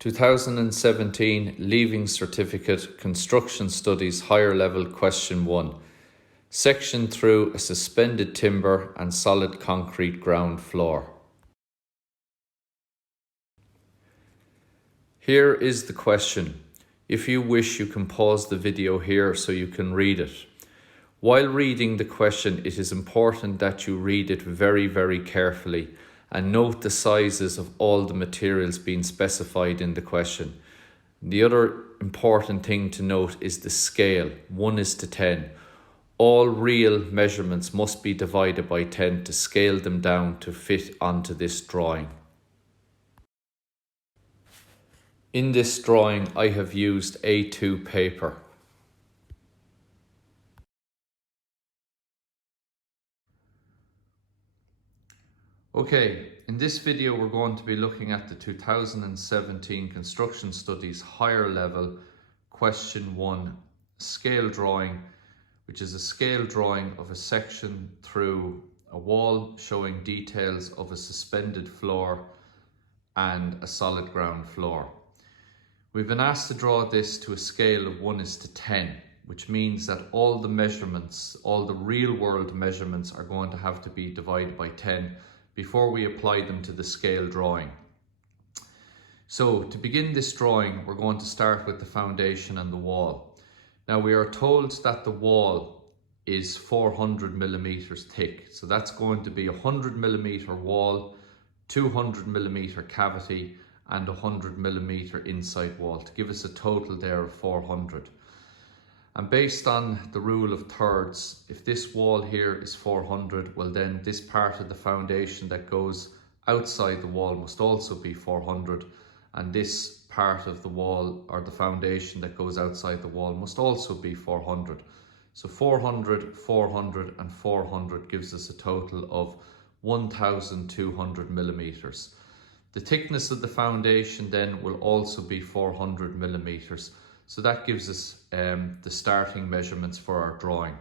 2017 Leaving Certificate Construction Studies Higher Level Question 1. Section through a suspended timber and solid concrete ground floor. Here is the question. If you wish, you can pause the video here so you can read it. While reading the question, it is important that you read it very, very carefully and note the sizes of all the materials being specified in the question. The other important thing to note is the scale, 1:10. All real measurements must be divided by 10 to scale them down to fit onto this drawing. In this drawing, I have used A2 paper. Okay, in this video we're going to be looking at the 2017 Construction Studies Higher Level Question 1 scale drawing, which is a scale drawing of a section through a wall showing details of a suspended floor and a solid ground floor. We've been asked to draw this to a scale of 1:10, which means that all the measurements, all the real world measurements are going to have to be divided by 10 before we apply them to the scale drawing. So to begin this drawing, we're going to start with the foundation and the wall. Now we are told that the wall is 400 millimeters thick. So that's going to be a 100 millimeter wall, 200 millimeter cavity and 100 millimeter inside wall to give us a total there of 400. And based on the rule of thirds, if this wall here is 400, well then this part of the foundation that goes outside the wall must also be 400, and this part of the wall or the foundation that goes outside the wall must also be 400. So 400, 400 and 400 gives us a total of 1,200 millimeters. The thickness of the foundation then will also be 400 millimeters. So that gives us the starting measurements for our drawing.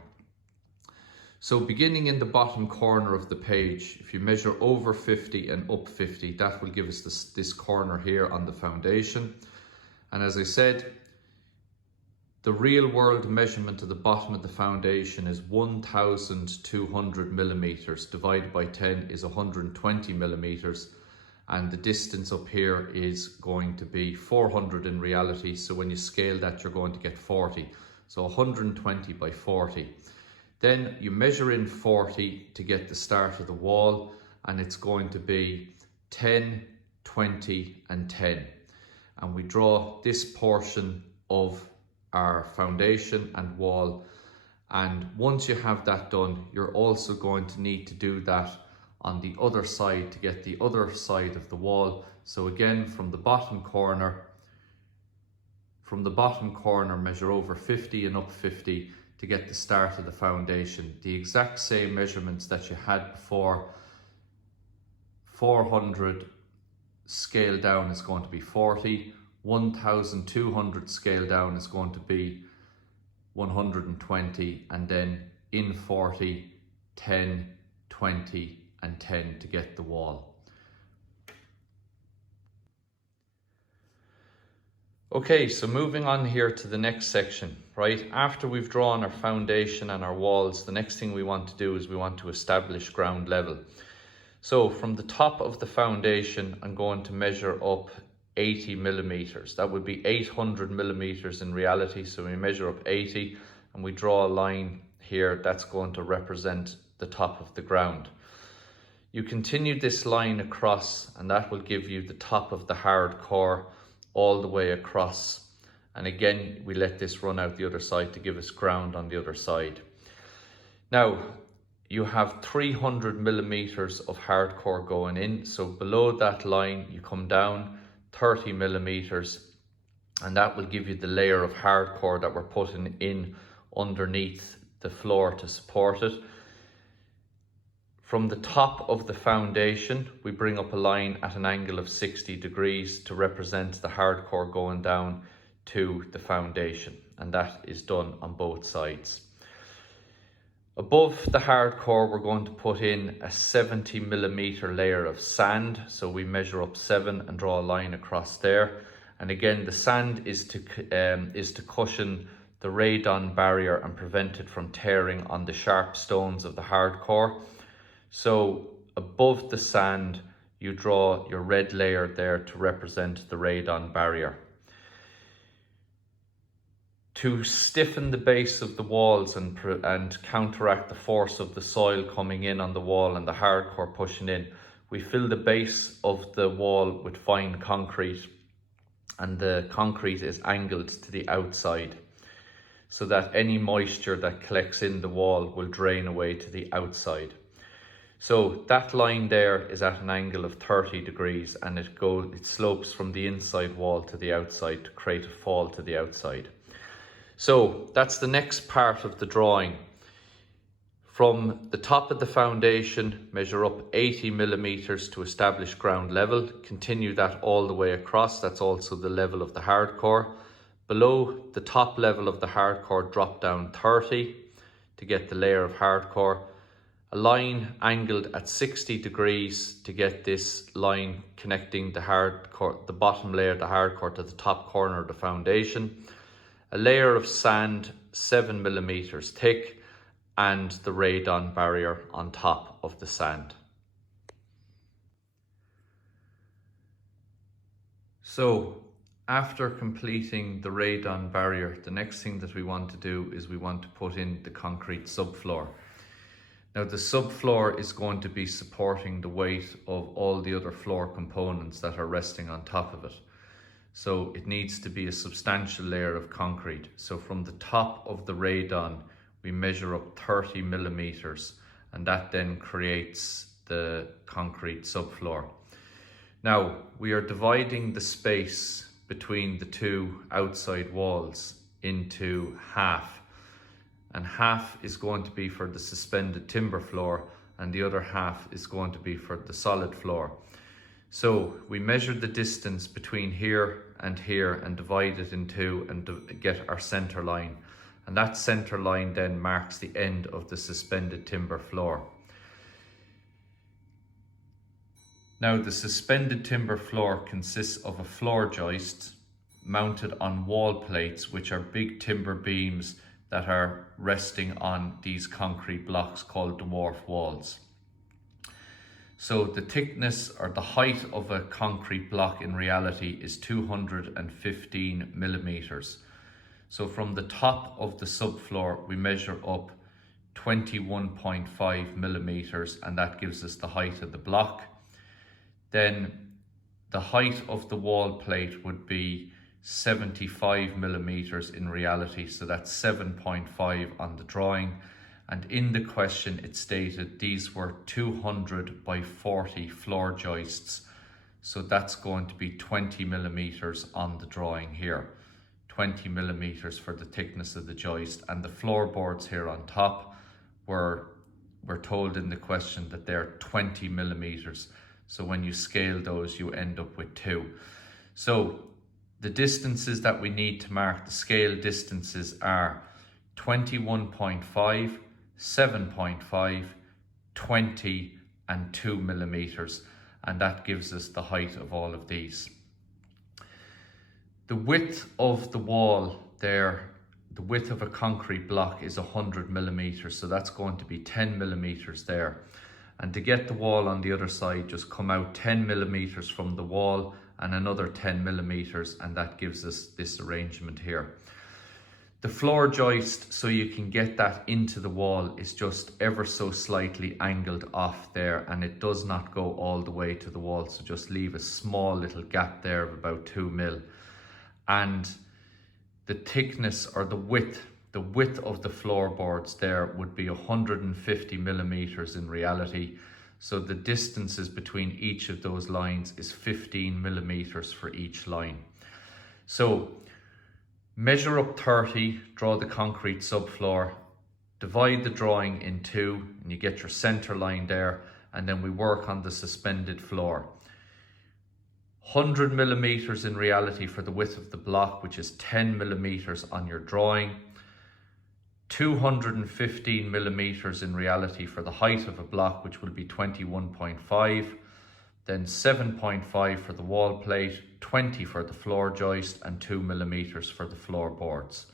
So beginning in the bottom corner of the page, if you measure over 50 and up 50, that will give us this corner here on the foundation. And as I said, the real world measurement at the bottom of the foundation is 1,200 millimeters. Divided by 10 is 120 millimeters. And the distance up here is going to be 400 in reality. So when you scale that, you're going to get 40. So 120 by 40. Then you measure in 40 to get the start of the wall, and it's going to be 10, 20 and 10. And we draw this portion of our foundation and wall. And once you have that done, you're also going to need to do that on the other side to get the other side of the wall. So again, from the bottom corner measure over 50 and up 50 to get the start of the foundation. The exact same measurements that you had before. 400 scale down is going to be 40, 1,200 scale down is going to be 120, and then in 40, 10, 20 and 10 to get the wall. Okay, so moving on here to the next section, right? After we've drawn our foundation and our walls, the next thing we want to do is we want to establish ground level. So from the top of the foundation, I'm going to measure up 80 millimeters. That would be 800 millimeters in reality. So we measure up 80 and we draw a line here that's going to represent the top of the ground. You continue this line across and that will give you the top of the hard core all the way across. And again, we let this run out the other side to give us ground on the other side. Now, you have 300 millimeters of hard core going in. So below that line, you come down 30 millimeters and that will give you the layer of hard core that we're putting in underneath the floor to support it. From the top of the foundation, we bring up a line at an angle of 60 degrees to represent the hard core going down to the foundation, and that is done on both sides. Above the hard core, we're going to put in a 70 millimeter layer of sand. So we measure up 7 and draw a line across there. And again, the sand is to cushion the radon barrier and prevent it from tearing on the sharp stones of the hard core. So above the sand, you draw your red layer there to represent the radon barrier. To stiffen the base of the walls and counteract the force of the soil coming in on the wall and the hard core pushing in, we fill the base of the wall with fine concrete, and the concrete is angled to the outside so that any moisture that collects in the wall will drain away to the outside. So that line there is at an angle of 30 degrees, and it slopes from the inside wall to the outside to create a fall to the outside. So that's the next part of the drawing. From the top of the foundation, measure up 80 millimeters to establish ground level. Continue that all the way across. That's also the level of the hard core. Below the top level of the hard core, drop down 30 to get the layer of hard core. A line angled at 60 degrees to get this line connecting the hard core, the bottom layer, the hard core, to the top corner of the foundation. A layer of sand 7 millimeters thick, and the radon barrier on top of the sand. So after completing the radon barrier, the next thing that we want to do is we want to put in the concrete subfloor. Now the subfloor is going to be supporting the weight of all the other floor components that are resting on top of it. So it needs to be a substantial layer of concrete. So from the top of the radon, we measure up 30 millimeters, and that then creates the concrete subfloor. Now we are dividing the space between the two outside walls into half. And half is going to be for the suspended timber floor, and the other half is going to be for the solid floor. So we measure the distance between here and divide it in two and get our center line. And that center line then marks the end of the suspended timber floor. Now the suspended timber floor consists of a floor joist mounted on wall plates, which are big timber beams that are resting on these concrete blocks called dwarf walls. So the thickness or the height of a concrete block in reality is 215 millimeters. So from the top of the subfloor, we measure up 21.5 millimeters, and that gives us the height of the block. Then the height of the wall plate would be 75 millimeters in reality, so that's 7.5 on the drawing. And in the question it stated these were 200 by 40 floor joists, so that's going to be 20 millimeters on the drawing here. 20 millimeters for the thickness of the joist, and the floorboards here on top we're told in the question that they're 20 millimeters. So when you scale those, you end up with 2. So the distances that we need to mark the scale distances are 21.5, 7.5, 20 and 2 millimeters, and that gives us the height of all of these. The width of the wall there, the width of a concrete block is 100 millimeters, so that's going to be 10 millimeters there. And to get the wall on the other side, just come out 10 millimeters from the wall and another 10 millimeters, and that gives us this arrangement here. The floor joist, so you can get that into the wall, is just ever so slightly angled off there, and it does not go all the way to the wall, so just leave a small little gap there of about 2 mil. And the thickness or the width of the floorboards there would be 150 millimeters in reality. So the distances between each of those lines is 15 millimeters for each line. So measure up 30, draw the concrete subfloor, divide the drawing in 2, and you get your center line there, and then we work on the suspended floor. 100 millimeters in reality for the width of the block, which is 10 millimeters on your drawing. 215 millimeters in reality for the height of a block, which will be 21.5. then 7.5 for the wall plate, 20 for the floor joist and 2 millimeters for the floorboards.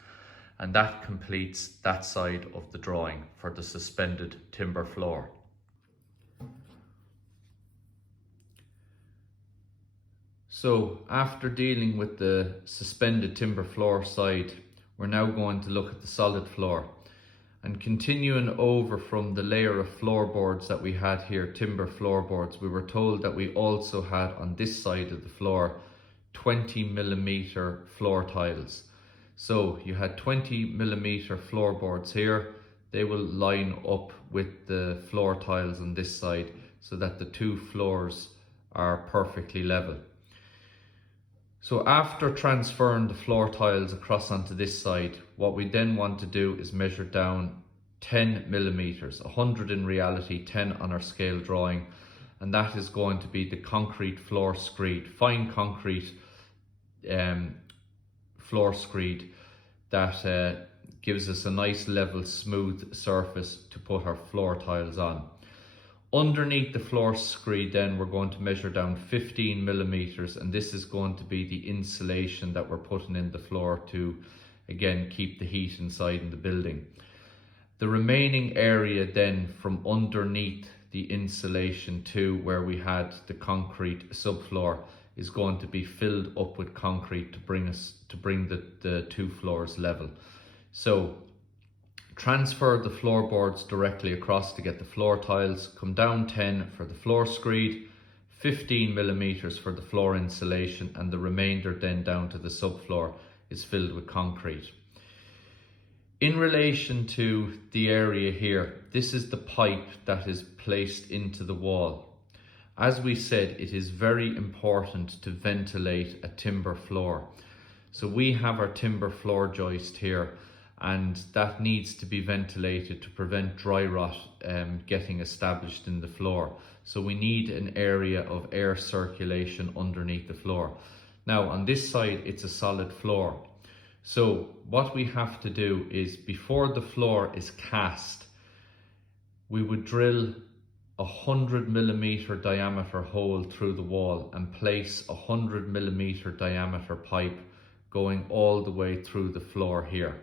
And that completes that side of the drawing for the suspended timber floor. So after dealing with the suspended timber floor side, we're now going to look at the solid floor. And continuing over from the layer of floorboards that we had here, timber floorboards, we were told that we also had on this side of the floor 20 millimeter floor tiles. So you had 20 millimeter floorboards here. They will line up with the floor tiles on this side so that the two floors are perfectly level. So after transferring the floor tiles across onto this side, what we then want to do is measure down 10 millimeters, 100 in reality, 10 on our scale drawing, and that is going to be the concrete floor screed, fine concrete floor screed that gives us a nice level smooth surface to put our floor tiles on. Underneath the floor screed then we're going to measure down 15 millimeters, and this is going to be the insulation that we're putting in the floor to again keep the heat inside in the building. The remaining area then from underneath the insulation to where we had the concrete subfloor is going to be filled up with concrete to bring the two floors level. So transfer the floorboards directly across to get the floor tiles, come down 10 for the floor screed, 15 millimeters for the floor insulation, and the remainder then down to the subfloor is filled with concrete. In relation to the area here, this is the pipe that is placed into the wall. As we said, it is very important to ventilate a timber floor. So we have our timber floor joist here, and that needs to be ventilated to prevent dry rot getting established in the floor. So we need an area of air circulation underneath the floor. Now on this side it's a solid floor. So what we have to do is, before the floor is cast, we would drill 100 millimeter diameter hole through the wall and place 100 millimeter diameter pipe going all the way through the floor here.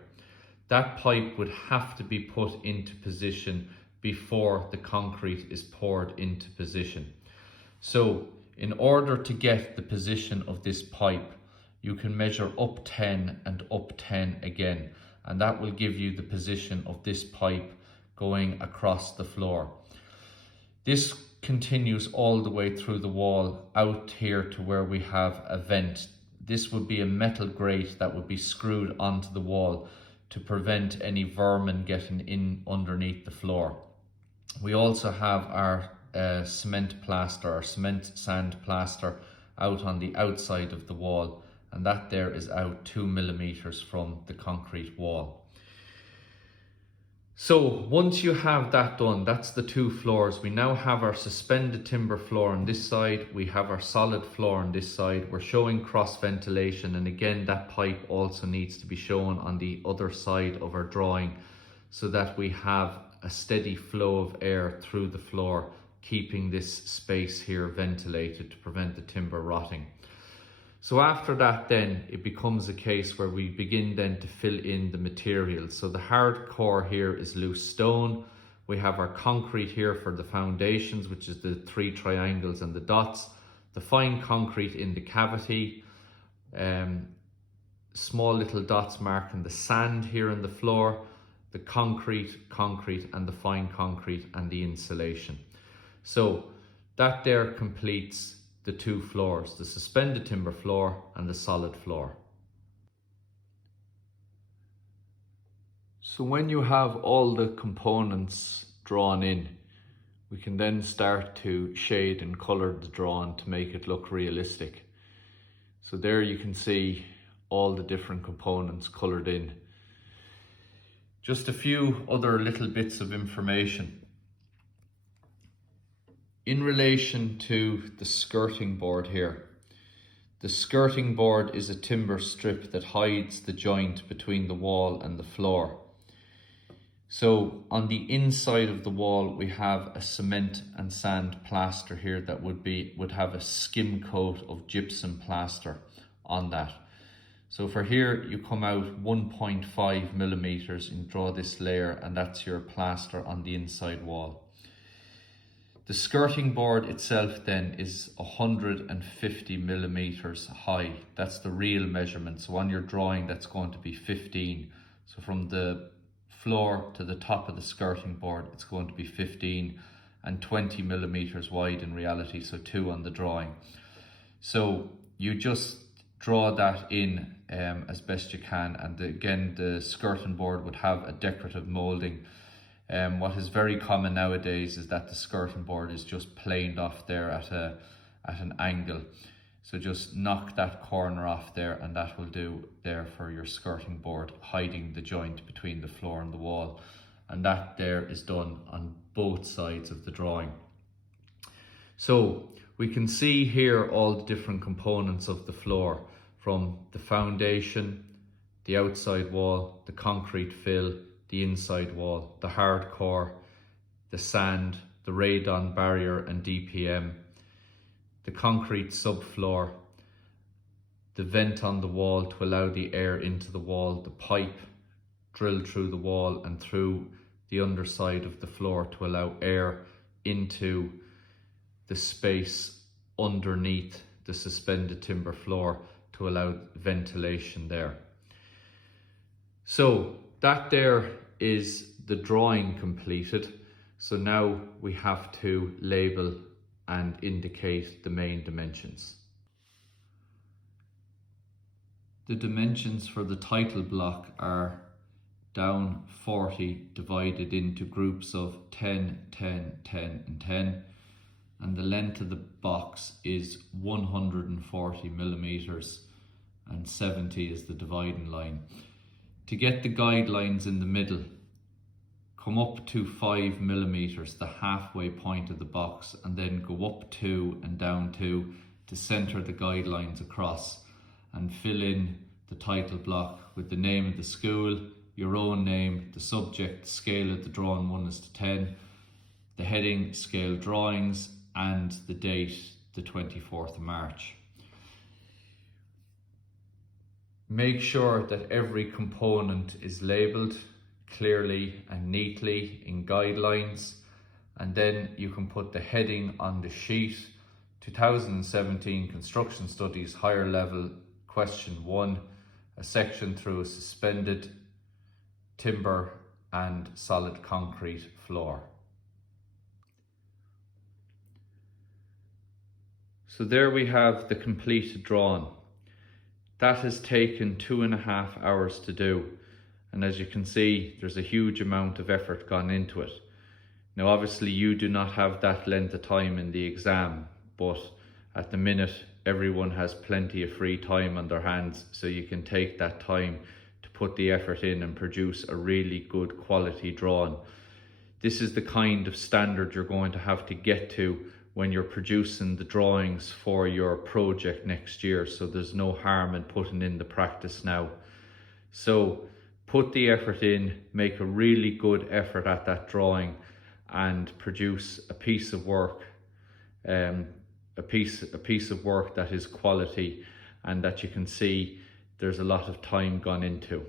That pipe would have to be put into position before the concrete is poured into position. So in order to get the position of this pipe, you can measure up 10 and up 10 again, and that will give you the position of this pipe going across the floor. This continues all the way through the wall out here to where we have a vent. This would be a metal grate that would be screwed onto the wall to prevent any vermin getting in underneath the floor. We also have our cement plaster, our cement sand plaster out on the outside of the wall, and that there is out 2 millimeters from the concrete wall. So once you have that done, that's the two floors. We now have our suspended timber floor on this side, we have our solid floor on this side. We're showing cross ventilation, and again that pipe also needs to be shown on the other side of our drawing so that we have a steady flow of air through the floor, keeping this space here ventilated to prevent the timber rotting. So after that then it becomes a case where we begin then to fill in the materials. So the hard core here is loose stone. We have our concrete here for the foundations, which is the 3 triangles and the dots. The fine concrete in the cavity. Small little dots marking the sand here in the floor. The concrete, and the fine concrete and the insulation. So that there completes the two floors, the suspended timber floor and the solid floor. So when you have all the components drawn in, we can then start to shade and colour the drawing to make it look realistic. So there you can see all the different components coloured in. Just a few other little bits of information. In relation to the skirting board here, the skirting board is a timber strip that hides the joint between the wall and the floor. So on the inside of the wall, we have a cement and sand plaster here that would have a skim coat of gypsum plaster on that. So for here, you come out 1.5 millimeters and draw this layer, and that's your plaster on the inside wall. The skirting board itself then is 150 millimeters high. That's the real measurement. So on your drawing, that's going to be 15. So from the floor to the top of the skirting board, it's going to be 15 and 20 millimeters wide in reality, so 2 on the drawing. So you just draw that in as best you can, and again the skirting board would have a decorative moulding. What is very common nowadays is that the skirting board is just planed off there at an angle. So just knock that corner off there, and that will do there for your skirting board, hiding the joint between the floor and the wall. And that there is done on both sides of the drawing. So we can see here all the different components of the floor, from the foundation, the outside wall, the concrete fill, the inside wall, the hard core, the sand, the radon barrier and DPM, the concrete subfloor, the vent on the wall to allow the air into the wall, the pipe drilled through the wall and through the underside of the floor to allow air into the space underneath the suspended timber floor to allow ventilation there. So that there is the drawing completed. So now we have to label and indicate the main dimensions. The dimensions for the title block are down 40 divided into groups of 10, 10, 10 and 10, and the length of the box is 140 millimeters and 70 is the dividing line. To get the guidelines in the middle, come up to 5 millimeters, the halfway point of the box, and then go up 2 and down 2 to center the guidelines across, and fill in the title block with the name of the school, your own name, the subject, scale of the drawing 1 is to 10, the heading, scale drawings, and the date, the 24th of March. Make sure that every component is labelled clearly and neatly in guidelines, and then you can put the heading on the sheet, 2017 Construction Studies Higher Level Question 1, a section through a suspended timber and solid concrete floor. So there we have the completed drawing. That has taken 2.5 hours to do, and as you can see, there's a huge amount of effort gone into it. Now obviously you do not have that length of time in the exam, but at the minute everyone has plenty of free time on their hands, so you can take that time to put the effort in and produce a really good quality drawing. This is the kind of standard you're going to have to get to when you're producing the drawings for your project next year, so there's no harm in putting in the practice now. So put the effort in, make a really good effort at that drawing, and produce a piece of work, a piece of work that is quality and that you can see there's a lot of time gone into.